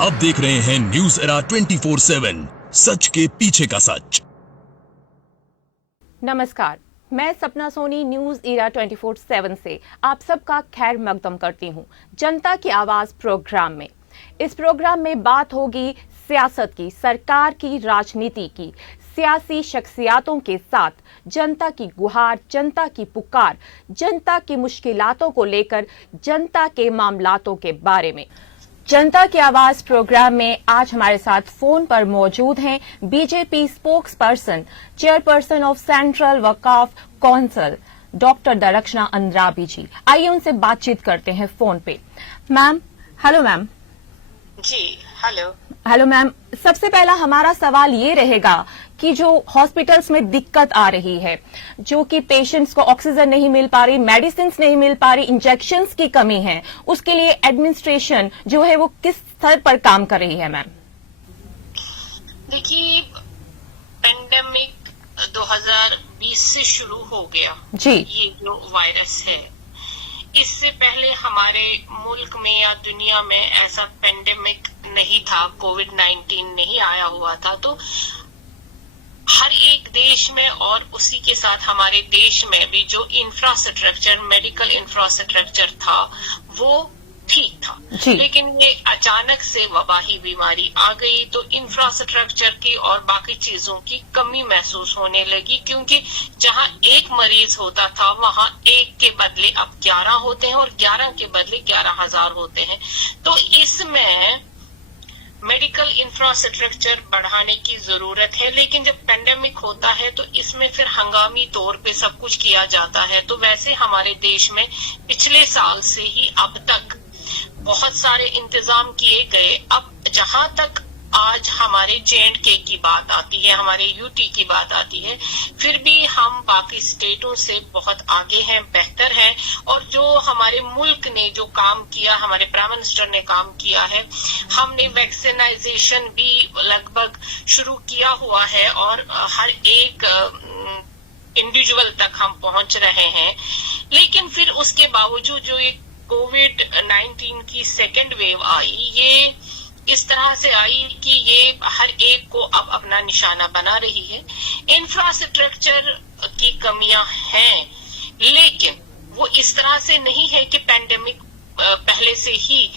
आप देख रहे हैं न्यूज एरा 24/7, सच के पीछे का सच। नमस्कार, मैं सपना सोनी न्यूज एरा 24/7 से आप सबका खैर मकदम करती हूँ जनता की आवाज प्रोग्राम में। इस प्रोग्राम में बात होगी सियासत की, सरकार की, राजनीति की, सियासी शख्सियातों के साथ जनता की गुहार, जनता की पुकार, जनता की मुश्किलातों को लेकर, जनता के मामलातों के बारे में। जनता की आवाज प्रोग्राम में आज हमारे साथ फोन पर मौजूद हैं BJP spokesperson, chairperson of central Waqf council, doctor Darakhshan Andrabi ji. आइए उनसे बातचीत करते हैं फोन पे। Ma'am, hello ma'am. जी हेलो। हेलो मैम, सबसे पहला हमारा सवाल ये रहेगा कि जो हॉस्पिटल्स में दिक्कत आ रही है, जो कि पेशेंट्स को ऑक्सीजन नहीं मिल पा रही, मेडिसिन नहीं मिल पा रही, इंजेक्शंस की कमी है, उसके लिए एडमिनिस्ट्रेशन जो है वो किस स्तर पर काम कर रही है मैम? देखिए, पेंडेमिक 2020 से शुरू हो गया जी। ये जो वायरस है, इससे पहले हमारे मुल्क में या दुनिया में ऐसा पेंडेमिक नहीं था, कोविड-19 नहीं आया हुआ था। तो हर एक देश में और उसी के साथ हमारे देश में भी जो इंफ्रास्ट्रक्चर, मेडिकल इंफ्रास्ट्रक्चर था वो ठीक था, लेकिन ये अचानक से वबाही बीमारी आ गई तो इंफ्रास्ट्रक्चर की और बाकी चीजों की कमी महसूस होने लगी, क्योंकि जहां एक मरीज होता था वहां एक के बदले अब 11 होते हैं और 11 के बदले 11,000 होते हैं। तो इसमें मेडिकल इंफ्रास्ट्रक्चर बढ़ाने की जरूरत है, लेकिन जब पेंडेमिक होता है तो इसमें फिर हंगामी तौर पे सब कुछ किया जाता है। तो वैसे हमारे देश में पिछले साल से ही अब तक बहुत सारे इंतजाम किए गए। अब जहां तक आज हमारे J&K की बात आती है, हमारे यूटी की बात आती है, फिर भी हम बाकी स्टेटों से बहुत आगे हैं, बेहतर हैं। और जो हमारे मुल्क ने जो काम किया, हमारे प्राइम मिनिस्टर ने काम किया है, हमने वैक्सीनाइजेशन भी लगभग शुरू किया हुआ है और हर एक इंडिविजुअल तक हम पहुंच रहे हैं। लेकिन फिर उसके बावजूद जो ये कोविड-19 की सेकेंड वेव आई, ये इस तरह से आई कि ये हर एक को अब अपना निशाना बना रही है। इंफ्रास्ट्रक्चर की कमियां हैं, लेकिन वो इस तरह से नहीं है कि पेंडेमिक पहले से ही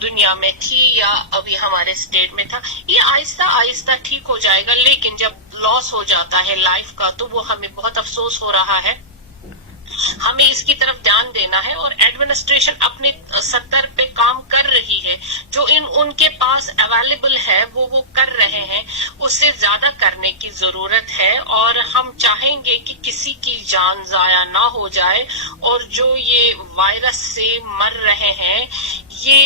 दुनिया में थी या अभी हमारे स्टेट में था। ये आहिस्ता आहिस्ता ठीक हो जाएगा, लेकिन जब लॉस हो जाता है लाइफ का तो वो हमें बहुत अफसोस हो रहा है। हमें इसकी तरफ ध्यान देना है और एडमिनिस्ट्रेशन अपने स्तर पे काम कर रही है। जो उनके पास अवेलेबल है वो कर रहे हैं, उससे ज्यादा करने की जरूरत है। और हम चाहेंगे कि किसी की जान जाया ना हो जाए। और जो ये वायरस से मर रहे हैं, ये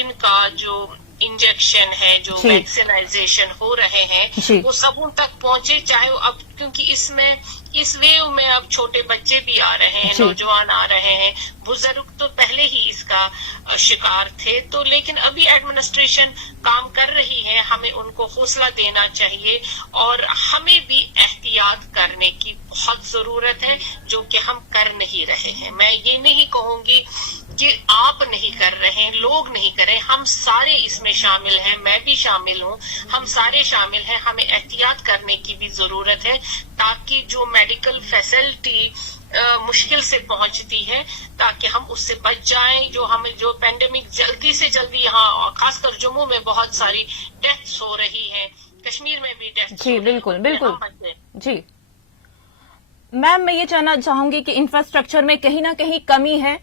इनका जो इंजेक्शन है, जो वैक्सीनाइजेशन हो रहे हैं, वो सब उन तक पहुंचे। चाहे अब, क्योंकि इस वेव में अब छोटे बच्चे भी आ रहे हैं, नौजवान आ रहे हैं, बुजुर्ग तो पहले ही इसका शिकार थे। तो लेकिन अभी एडमिनिस्ट्रेशन काम कर रही है, हमें उनको हौसला देना चाहिए और हमें भी एहतियात करने की बहुत जरूरत है, जो कि हम कर नहीं रहे हैं। मैं ये नहीं कहूंगी कि आप नहीं कर रहे हैं, लोग नहीं कर रहे, हम सारे इसमें शामिल हैं, मैं भी शामिल हूँ, हम सारे शामिल हैं। हमें एहतियात करने की भी जरूरत है, ताकि जो मेडिकल फैसिलिटी मुश्किल से पहुंचती है, ताकि हम उससे बच जाएं। जो पेंडेमिक जल्दी से जल्दी, यहाँ खासकर जम्मू में बहुत सारी डेथ्स हो रही हैं, कश्मीर में भी डेथ्स। जी बिल्कुल बिल्कुल जी। मैम, मैं ये जानना चाहूंगी कि इंफ्रास्ट्रक्चर में कहीं ना कहीं कमी है।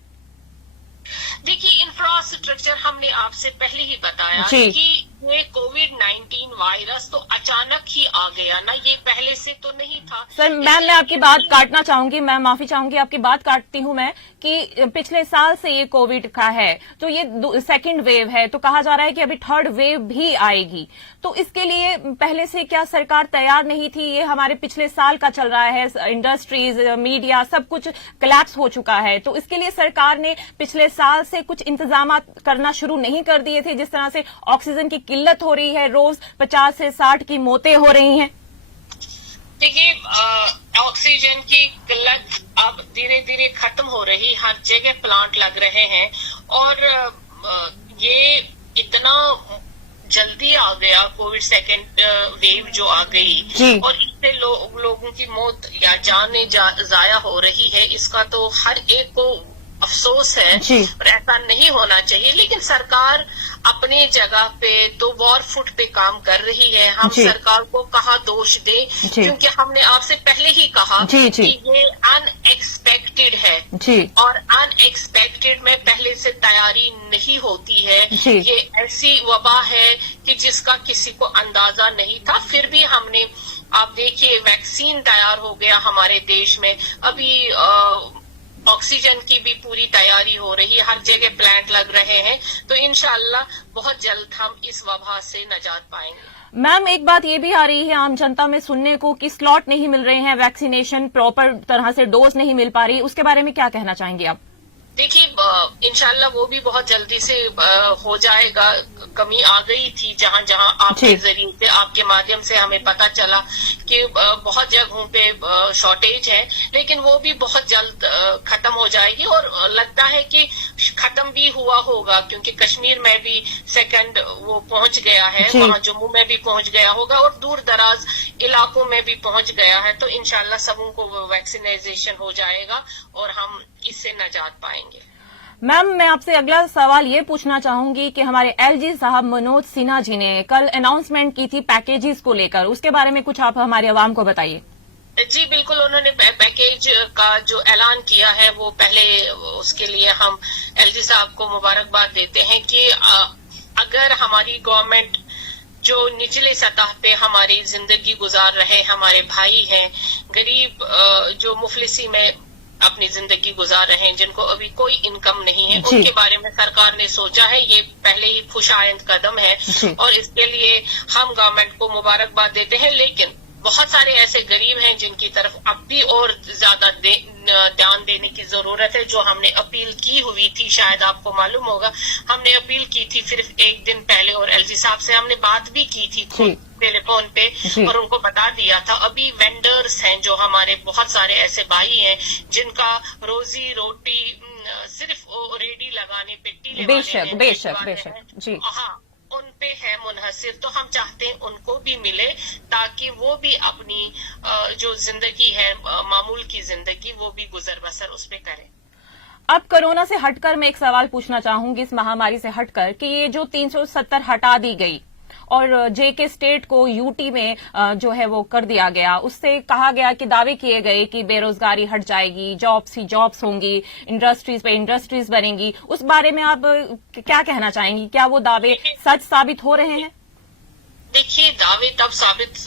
देखिए, इंफ्रास्ट्रक्चर हमने आपसे पहले ही बताया कि ये कोविड-19 वायरस तो अचानक ही आ गया ना, ये पहले से तो नहीं था। सर, मैम मैं आपकी बात काटना चाहूंगी, मैं माफी चाहूंगी, आपकी बात काटती हूं मैं, कि पिछले साल से ये कोविड का है, तो ये सेकंड वेव है, तो कहा जा रहा है कि अभी थर्ड वेव भी आएगी। तो इसके लिए पहले से क्या सरकार तैयार नहीं थी? ये हमारे पिछले साल का चल रहा है, इंडस्ट्रीज, मीडिया, सब कुछ कोलैप्स हो चुका है। तो इसके लिए सरकार ने पिछले साल से कुछ इंतजाम करना शुरू नहीं कर दिए थे? जिस तरह से ऑक्सीजन की किल्लत हो रही है, रोज 50 से 60 की मौतें हो रही हैं। देखिए, ऑक्सीजन की किल्लत अब धीरे धीरे खत्म हो रही, हर जगह प्लांट लग रहे हैं और ये इतना जल्दी आ गया कोविड सेकेंड वेव जो आ गई और इससे लोगों की मौत या जानें जाया हो रही है, इसका तो हर एक को अफसोस है और ऐसा नहीं होना चाहिए। लेकिन सरकार अपने जगह पे तो वॉर फुट पे काम कर रही है। हम सरकार को कहाँ दोष दे, क्योंकि हमने आपसे पहले ही कहा कि ये अनएक्सपेक्टेड है और अनएक्सपेक्टेड में पहले से तैयारी नहीं होती है। ये ऐसी वबा है कि जिसका किसी को अंदाजा नहीं था, फिर भी हमने, आप देखिए, वैक्सीन तैयार हो गया हमारे देश में। अभी ऑक्सीजन की भी पूरी तैयारी हो रही है, हर जगह प्लांट लग रहे हैं, तो इंशाअल्लाह बहुत जल्द हम इस वबा से नजात पाएंगे। मैम, एक बात ये भी आ रही है आम जनता में सुनने को कि स्लॉट नहीं मिल रहे हैं, वैक्सीनेशन प्रॉपर तरह से डोज नहीं मिल पा रही, उसके बारे में क्या कहना चाहेंगे आप? देखिए, इंशाल्लाह वो भी बहुत जल्दी से हो जाएगा। कमी आ गई थी जहां जहां आपके जरिए से, आपके माध्यम से हमें पता चला कि बहुत जगहों पे शॉर्टेज है, लेकिन वो भी बहुत जल्द खत्म हो जाएगी और लगता है कि खत्म भी हुआ होगा, क्योंकि कश्मीर में भी सेकंड वो पहुंच गया है, वहां जम्मू में भी पहुंच गया होगा और दूर दराज इलाकों में भी पहुंच गया है। तो इंशाल्लाह सबों को वैक्सीनाइजेशन हो जाएगा और हम इससे नजात पाएंगे। मैम, मैं आपसे अगला सवाल ये पूछना चाहूंगी कि हमारे एलजी साहब मनोज सिन्हा जी ने कल अनाउंसमेंट की थी पैकेजेस को लेकर, उसके बारे में कुछ आप हमारे अवाम को बताइए। जी बिल्कुल, उन्होंने पैकेज का जो ऐलान किया है वो पहले, उसके लिए हम एलजी साहब को मुबारकबाद देते हैं कि अगर हमारी गवर्नमेंट जो निचले सतह पे हमारी जिंदगी गुजार रहे हमारे भाई हैं, गरीब जो मुफलिसी में अपनी जिंदगी गुजार रहे हैं, जिनको अभी कोई इनकम नहीं है, उनके बारे में सरकार ने सोचा है, ये पहले ही खुशाइंद कदम है और इसके लिए हम गवर्नमेंट को मुबारकबाद देते हैं। लेकिन बहुत सारे ऐसे गरीब हैं जिनकी तरफ अब भी और ज्यादा ध्यान देने की जरूरत है। जो हमने अपील की हुई थी, शायद आपको मालूम होगा, हमने अपील की थी सिर्फ एक दिन पहले और एलजी साहब से हमने बात भी की थी टेलीफोन पे और उनको बता दिया था। अभी वेंडर्स हैं जो हमारे, बहुत सारे ऐसे भाई हैं जिनका रोजी रोटी सिर्फ रेडी लगाने पे, टीले बेशक जी, हाँ, उन पे है मुनहसिर। तो हम चाहते हैं उनको भी मिले ताकि वो भी अपनी जो जिंदगी है, मामूल की जिंदगी, वो भी गुजर बसर उस पे करें। अब कोरोना से हटकर मैं एक सवाल पूछना चाहूंगी, इस महामारी से हटकर, कि ये जो 370 हटा दी गई और जेके स्टेट को यूटी में जो है वो कर दिया गया, उससे कहा गया कि दावे किए गए कि बेरोजगारी हट जाएगी, जॉब्स ही जॉब्स होंगी, इंडस्ट्रीज पे इंडस्ट्रीज बनेंगी, उस बारे में आप क्या कहना चाहेंगी? क्या वो दावे सच साबित हो रहे हैं? देखिए, दावे तब साबित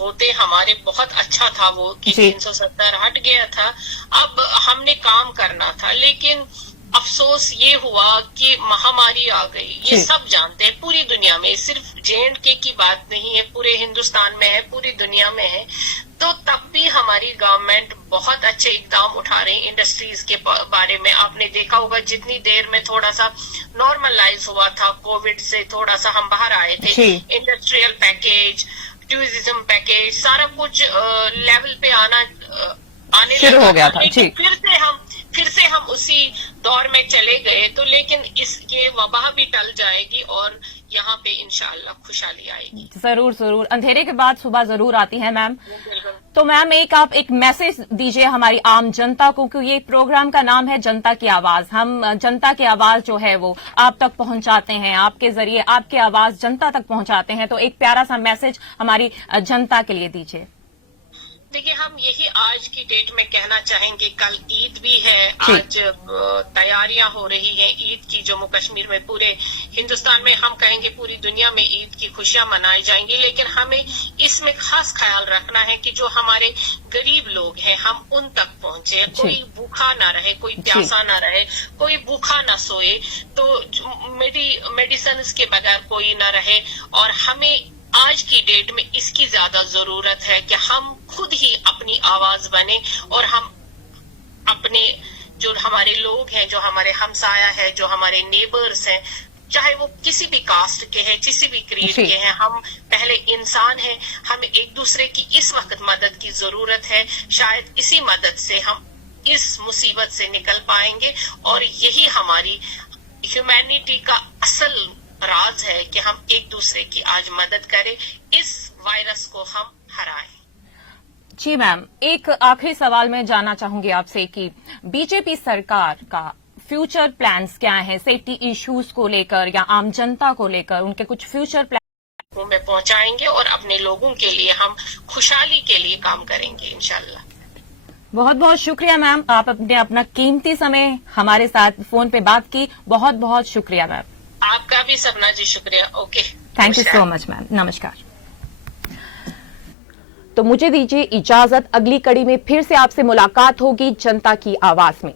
होते हमारे, बहुत अच्छा था वो कि 370 हट गया था, अब हमने काम करना था। लेकिन अफसोस ये हुआ कि महामारी आ गई, ये सब जानते हैं, पूरी दुनिया में, सिर्फ JNK की बात नहीं है, पूरे हिंदुस्तान में है, पूरी दुनिया में है। तो तब भी हमारी गवर्नमेंट बहुत अच्छे इकदाम उठा रही इंडस्ट्रीज के बारे में। आपने देखा होगा जितनी देर में थोड़ा सा नॉर्मलाइज हुआ था कोविड से, थोड़ा सा हम बाहर आए थे, इंडस्ट्रियल पैकेज, टूरिज्म पैकेज, सारा कुछ लेवल पे आने शुरू हो गया था। फिर से हम उसी दौर में चले गए। तो लेकिन ये वबा भी टल जाएगी और यहाँ पे इंशाअल्लाह खुशहाली आएगी। जरूर जरूर, अंधेरे के बाद सुबह जरूर आती है मैम। तो मैम, आप एक मैसेज दीजिए हमारी आम जनता को, क्योंकि ये प्रोग्राम का नाम है जनता की आवाज। हम जनता की आवाज जो है वो आप तक पहुंचाते हैं, आपके जरिए आपकी आवाज जनता तक पहुंचाते हैं। तो एक प्यारा सा मैसेज हमारी जनता के लिए दीजिए। देखिए, हम यही आज की डेट में कहना चाहेंगे, कल ईद भी है, आज तैयारियां हो रही हैं ईद की, जम्मू कश्मीर में, पूरे हिंदुस्तान में, हम कहेंगे पूरी दुनिया में ईद की खुशियां मनाई जाएंगी। लेकिन हमें इसमें खास ख्याल रखना है कि जो हमारे गरीब लोग हैं हम उन तक पहुंचे, कोई भूखा ना रहे, कोई प्यासा ना रहे, कोई भूखा ना सोए, तो मेडिसिन के बगैर कोई ना रहे। और हमें आज की डेट में इसकी ज्यादा जरूरत है कि हम खुद ही अपनी आवाज बने और हम अपने जो हमारे लोग हैं, जो हमारे हमसाया है, जो हमारे नेबर्स हैं, चाहे वो किसी भी कास्ट के हैं, किसी भी क्रीड के हैं, हम पहले इंसान हैं, हमें एक दूसरे की इस वक्त मदद की जरूरत है। शायद इसी मदद से हम इस मुसीबत से निकल पाएंगे और यही हमारी ह्यूमैनिटी का असल राज है कि हम एक दूसरे की आज मदद करें, इस वायरस को हम हराएं। जी मैम, एक आखिरी सवाल मैं जानना चाहूंगी आपसे कि बीजेपी सरकार का फ्यूचर प्लान्स क्या हैं, सेफ्टी इश्यूज को लेकर या आम जनता को लेकर उनके कुछ फ्यूचर प्लान में पहुंचाएंगे और अपने लोगों के लिए हम खुशहाली के लिए काम करेंगे इंशाल्लाह। बहुत बहुत शुक्रिया मैम, आपने अपना कीमती समय हमारे साथ फोन पे बात की, बहुत बहुत शुक्रिया मैम। आपका भी सपना जी, शुक्रिया। Okay, thank you so much ma'am, नमस्कार। तो मुझे दीजिए इजाजत, अगली कड़ी में फिर से आपसे मुलाकात होगी जनता की आवाज में।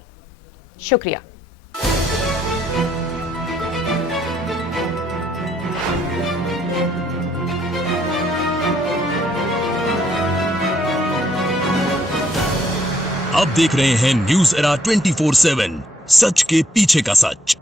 शुक्रिया। आप देख रहे हैं न्यूज एरा 24/7, सच के पीछे का सच।